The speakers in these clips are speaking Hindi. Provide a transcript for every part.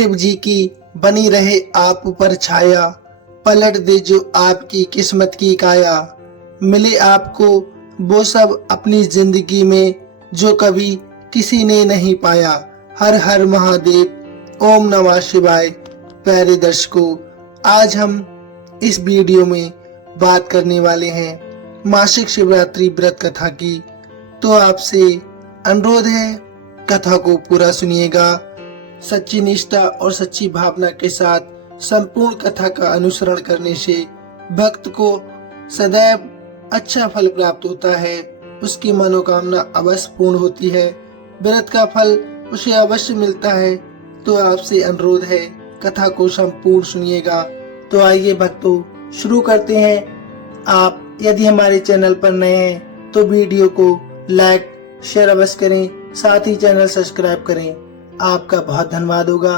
शिव जी की बनी रहे आप पर छाया, पलट दे जो आपकी किस्मत की काया। मिले आपको वो सब अपनी जिंदगी में जो कभी किसी ने नहीं पाया। हर हर महादेव, ओम नमः शिवाय। प्यारे दर्शकों, आज हम इस वीडियो में बात करने वाले हैं मासिक शिवरात्रि व्रत कथा की। तो आपसे अनुरोध है, कथा को पूरा सुनिएगा। सच्ची निष्ठा और सच्ची भावना के साथ संपूर्ण कथा का अनुसरण करने से भक्त को सदैव अच्छा फल प्राप्त होता है, उसकी मनोकामना अवश्य पूर्ण होती है, व्रत का फल उसे अवश्य मिलता है। तो आपसे अनुरोध है, कथा को संपूर्ण सुनिएगा। तो आइए भक्तों, शुरू करते हैं। आप यदि हमारे चैनल पर नए हैं तो वीडियो को लाइक शेयर अवश्य करें, साथ ही चैनल सब्सक्राइब करें। आपका बहुत धन्यवाद होगा।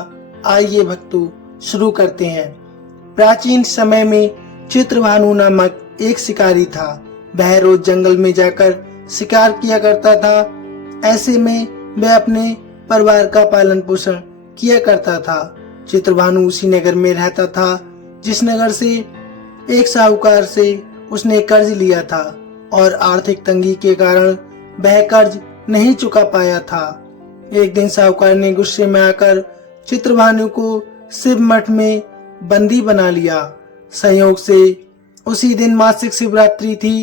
आइए भक्तों, शुरू करते हैं। प्राचीन समय में चित्रभानु नामक एक शिकारी था। वह रोज जंगल में जाकर शिकार किया करता था। ऐसे में वह अपने परिवार का पालन पोषण किया करता था। चित्रभानु उसी नगर में रहता था जिस नगर से एक साहूकार से उसने कर्ज लिया था और आर्थिक तंगी के कारण वह कर्ज नहीं चुका पाया था। एक दिन साहूकार ने गुस्से में आकर चित्रभानु को शिव मठ में बंदी बना लिया। संयोग से उसी दिन मासिक शिवरात्रि थी।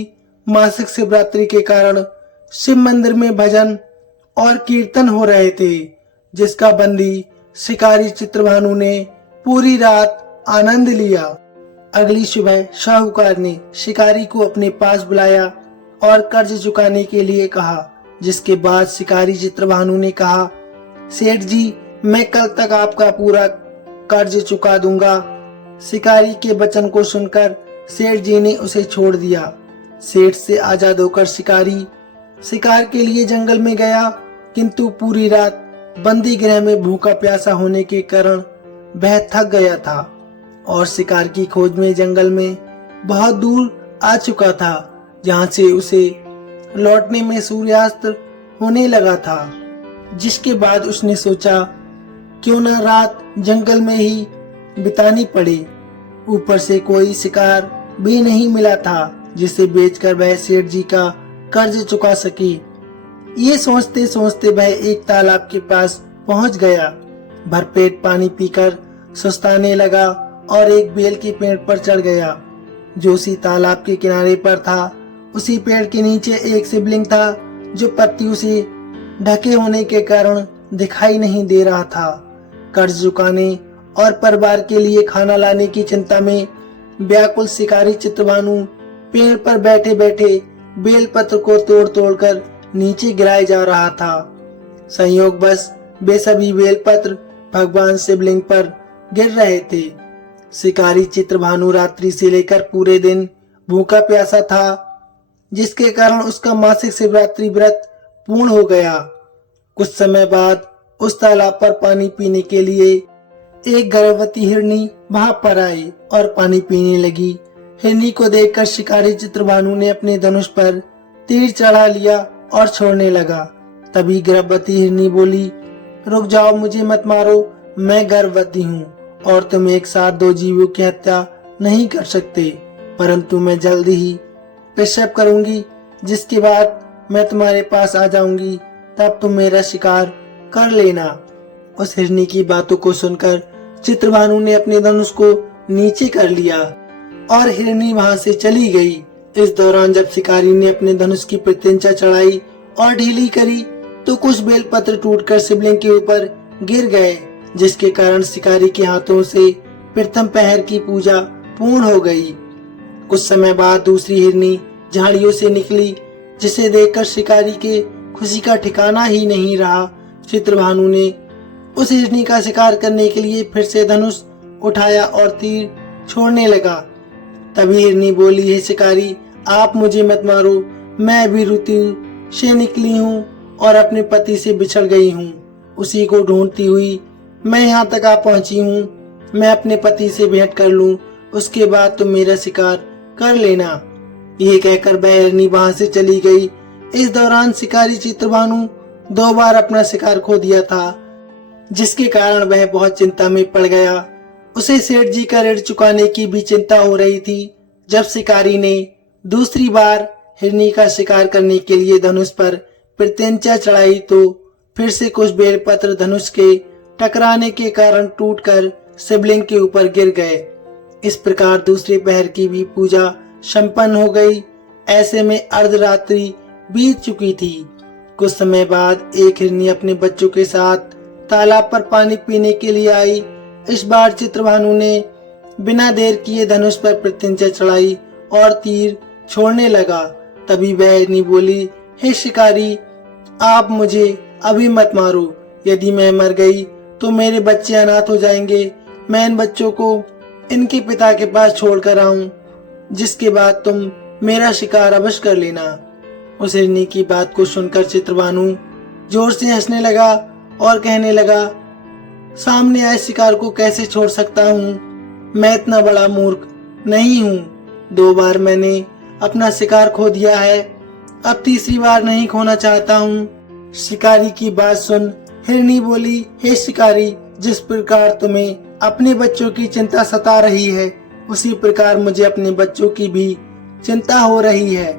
मासिक शिवरात्रि के कारण शिव मंदिर में भजन और कीर्तन हो रहे थे, जिसका बंदी शिकारी चित्रभानु ने पूरी रात आनंद लिया। अगली सुबह साहूकार ने शिकारी को अपने पास बुलाया और कर्ज चुकाने के लिए कहा, जिसके बाद शिकारी चित्रभानु ने कहा, सेठ जी, मैं कल तक आपका पूरा कर्ज चुका दूंगा। शिकारी के वचन को सुनकर सेठ जी ने उसे छोड़ दिया। सेठ से आजाद होकर शिकारी शिकार के लिए जंगल में गया, किंतु पूरी रात बंदी गृह में भूखा प्यासा होने के कारण वह थक गया था और शिकार की खोज में जंगल में बहुत दूर आ चुका था, जहां से उसे लौटने में सूर्यास्त होने लगा था। जिसके बाद उसने सोचा, क्यों ना रात जंगल में ही बितानी पड़े। ऊपर से कोई शिकार भी नहीं मिला था जिसे बेचकर वह सेठ जी का कर्ज चुका सके। ये सोचते सोचते वह एक तालाब के पास पहुंच गया। भरपेट पानी पीकर सुस्ताने लगा और एक बेल के पेड़ पर चढ़ गया, जो उसी तालाब के किनारे पर था। उसी पेड़ के नीचे एक शिवलिंग था, जो पत्तियों से ढके होने के कारण दिखाई नहीं दे रहा था। कर्ज चुकाने और परिवार के लिए खाना लाने की चिंता में व्याकुल शिकारी चित्रभानु पेड़ पर बैठे बैठे बेलपत्र को तोड़ तोड़कर नीचे गिराया जा रहा था। संयोगवश वे सभी बेलपत्र भगवान शिवलिंग पर गिर रहे थे। शिकारी चित्रभानु रात्रि से लेकर पूरे दिन भूखा प्यासा था, जिसके कारण उसका मासिक शिवरात्रि व्रत पूर्ण हो गया। कुछ समय बाद उस तालाब पर पानी पीने के लिए एक गर्भवती हिरनी वहां पर आई और पानी पीने लगी। हिरनी को देखकर शिकारी चित्रभानु ने अपने धनुष पर तीर चढ़ा लिया और छोड़ने लगा। तभी गर्भवती हिरनी बोली, रुक जाओ, मुझे मत मारो, मैं गर्भवती हूँ और तुम एक साथ दो जीवों की हत्या नहीं कर सकते, परंतु मैं जल्द ही प्रसव करूंगी, जिसके बाद मैं तुम्हारे पास आ जाऊंगी, तब तुम मेरा शिकार कर लेना। उस हिरनी की बातों को सुनकर चित्रभानु ने अपने धनुष को नीचे कर लिया और हिरनी वहां से चली गई। इस दौरान जब शिकारी ने अपने धनुष की प्रत्यंचा चढ़ाई और ढीली करी तो कुछ बेलपत्र टूटकर शिवलिंग के ऊपर गिर गए, जिसके कारण शिकारी के हाथों से प्रथम पहर की पूजा पूर्ण हो गई। कुछ समय बाद दूसरी हिरनी झाड़ियों से निकली, जिसे देखकर शिकारी के खुशी का ठिकाना ही नहीं रहा। चित्रभानु ने उस हिरनी का शिकार करने के लिए फिर से धनुष उठाया और तीर छोड़ने लगा। तभी हिरनी बोली, हे शिकारी, आप मुझे मत मारो, मैं अभी ऋतु से निकली हूँ और अपने पति से बिछड़ गई हूँ। उसी को ढूंढती हुई मैं यहाँ तक आ पहुंची हूँ। मैं अपने पति से भेंट कर लूं, उसके बाद तुम मेरा शिकार कर लेना। ये कहकर वह हिरनी वहां से चली गई। इस दौरान शिकारी चित्रभानु 2 बार अपना शिकार खो दिया था। जिसके कारण वह बहुत चिंता में पड़ गया। उसे सेठ जी का ऋण चुकाने की भी चिंता हो रही थी। जब शिकारी ने दूसरी बार हिरनी का शिकार करने के लिए धनुष पर प्रत्यंचा चढ़ाई तो फिर से कुछ बेलपत्र धनुष के टकराने के कारण टूटकर शिवलिंग के ऊपर गिर गए। इस प्रकार दूसरे पहर की भी पूजा संपन्न हो गई। ऐसे में अर्धरात्रि बीत चुकी थी। कुछ समय बाद एक हिरनी अपने बच्चों के साथ तालाब पर पानी पीने के लिए आई। इस बार चित्रभानु ने बिना देर किए धनुष पर प्रत्यंचा चढ़ाई और तीर छोड़ने लगा। तभी वह हिरनी बोली, हे शिकारी, आप मुझे अभी मत मारो। यदि मैं मर गई तो मेरे बच्चे अनाथ हो जाएंगे। मैं इन बच्चों को इनके पिता के पास छोड़कर आऊं, जिसके बाद तुम मेरा शिकार अवश्य कर लेना। उस हिरनी की बात को सुनकर चित्रभानु जोर से हंसने लगा और कहने लगा, सामने आए शिकार को कैसे छोड़ सकता हूँ? मैं इतना बड़ा मूर्ख नहीं हूँ। 2 बार मैंने अपना शिकार खो दिया है, अब तीसरी बार नहीं खोना चाहता हूँ। शिकारी की बात सुन हिरनी बोली, हे शिकारी, जिस प्रकार तुम्हें अपने बच्चों की चिंता सता रही है, उसी प्रकार मुझे अपने बच्चों की भी चिंता हो रही है।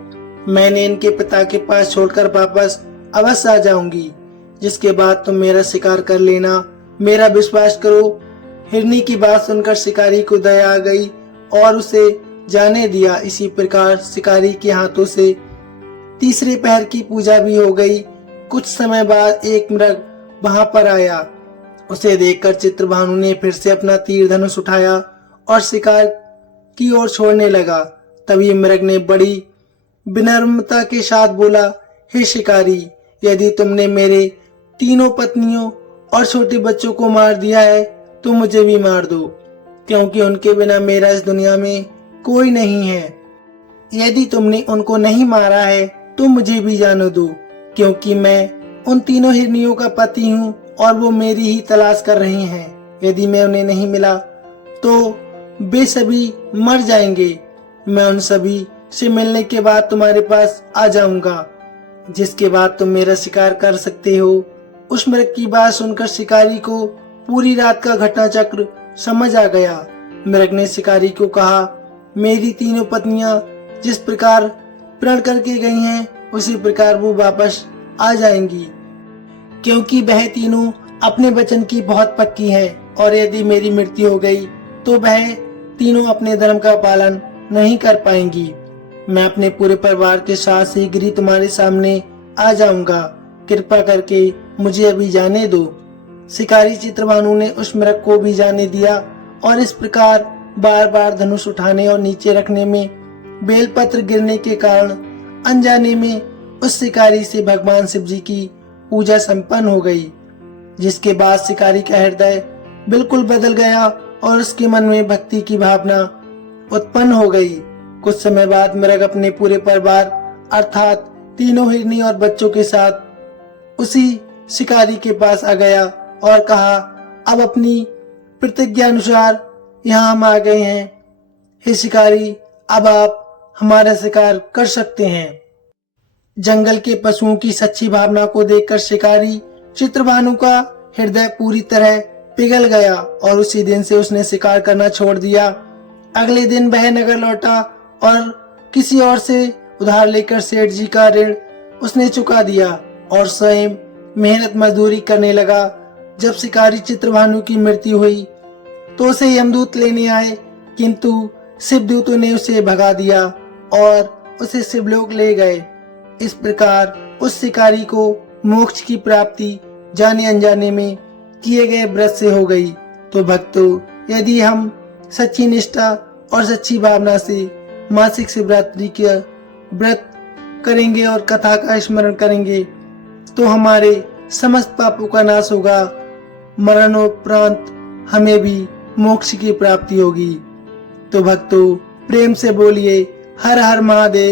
मैंने इनके पिता के पास छोड़कर वापस अवश्य आ जाऊंगी, जिसके बाद तुम मेरा शिकार कर लेना। मेरा विश्वास करो। हिरनी की बात सुनकर शिकारी को दया आ गई और उसे जाने दिया। इसी प्रकार शिकारी के हाथों से तीसरे पहर की पूजा भी हो गई। कुछ समय बाद एक मृग वहां पर आया। उसे देखकर चित्रभानु ने फिर से अपना तीर धनुष उठाया और शिकार की ओर छोड़ने लगा। तभी मृग ने बड़ी विनम्रता के साथ बोला, हे शिकारी, यदि तुमने मेरे 3 पत्नियों और छोटे बच्चों को मार दिया है तो मुझे भी मार दो, क्योंकि उनके बिना मेरा इस दुनिया में कोई नहीं है। यदि तुमने उनको नहीं मारा है तो मुझे भी जाने दो, क्योंकि मैं उन 3 हिरनियों का पति हूँ और वो मेरी ही तलाश कर रही हैं। यदि मैं उन्हें नहीं मिला तो वे सभी मर जाएंगे। मैं उन सभी से मिलने के बाद तुम्हारे पास आ जाऊंगा, जिसके बाद तुम मेरा शिकार कर सकते हो। उस मृग की बात सुनकर शिकारी को पूरी रात का घटना चक्र समझ आ गया। मृग ने शिकारी को कहा, मेरी 3 पत्नियां जिस प्रकार प्रण करके गई हैं, उसी प्रकार वो वापस आ जाएंगी, क्योंकि वह तीनों अपने वचन की बहुत पक्की हैं और यदि मेरी मृत्यु हो गई तो वह तीनों अपने धर्म का पालन नहीं कर पाएंगी। मैं अपने पूरे परिवार के साथ शीघ्र ही तुम्हारे सामने आ जाऊंगा। कृपा करके मुझे अभी जाने दो। शिकारी चित्रभानु ने उस मृग को भी जाने दिया और इस प्रकार बार बार धनुष उठाने और नीचे रखने में बेलपत्र गिरने के कारण अनजाने में उस शिकारी से भगवान शिव जी की पूजा संपन्न हो गई, जिसके बाद शिकारी का हृदय बिल्कुल बदल गया और उसके मन में भक्ति की भावना उत्पन्न हो गई। कुछ समय बाद मृग अपने पूरे परिवार अर्थात 3 हिरनी और बच्चों के साथ उसी शिकारी के पास आ गया और कहा, अब अपनी प्रतिज्ञा अनुसार यहाँ हम आ गए हैं। हे शिकारी, अब आप हमारा शिकार कर सकते हैं। जंगल के पशुओं की सच्ची भावना को देखकर शिकारी चित्रभानु का हृदय पूरी तरह पिघल गया और उसी दिन से उसने शिकार करना छोड़ दिया। अगले दिन वह नगर लौटा और किसी और से उधार लेकर सेठ जी का ऋण उसने चुका दिया और स्वयं मेहनत मजदूरी करने लगा। जब शिकारी चित्रभानु की मृत्यु हुई तो उसे यमदूत लेने आए, किंतु शिवदूतों ने उसे भगा दिया और उसे शिवलोक ले गए। इस प्रकार उस शिकारी को मोक्ष की प्राप्ति जाने अनजाने में किए गए व्रत से हो गई। तो भक्तों, यदि हम सच्ची निष्ठा और सच्ची भावना से मासिक शिवरात्रि का व्रत करेंगे और कथा का स्मरण करेंगे तो हमारे समस्त पापों का नाश होगा। मरणोपरांत हमें भी मोक्ष की प्राप्ति होगी। तो भक्तों, प्रेम से बोलिए हर हर महादेव।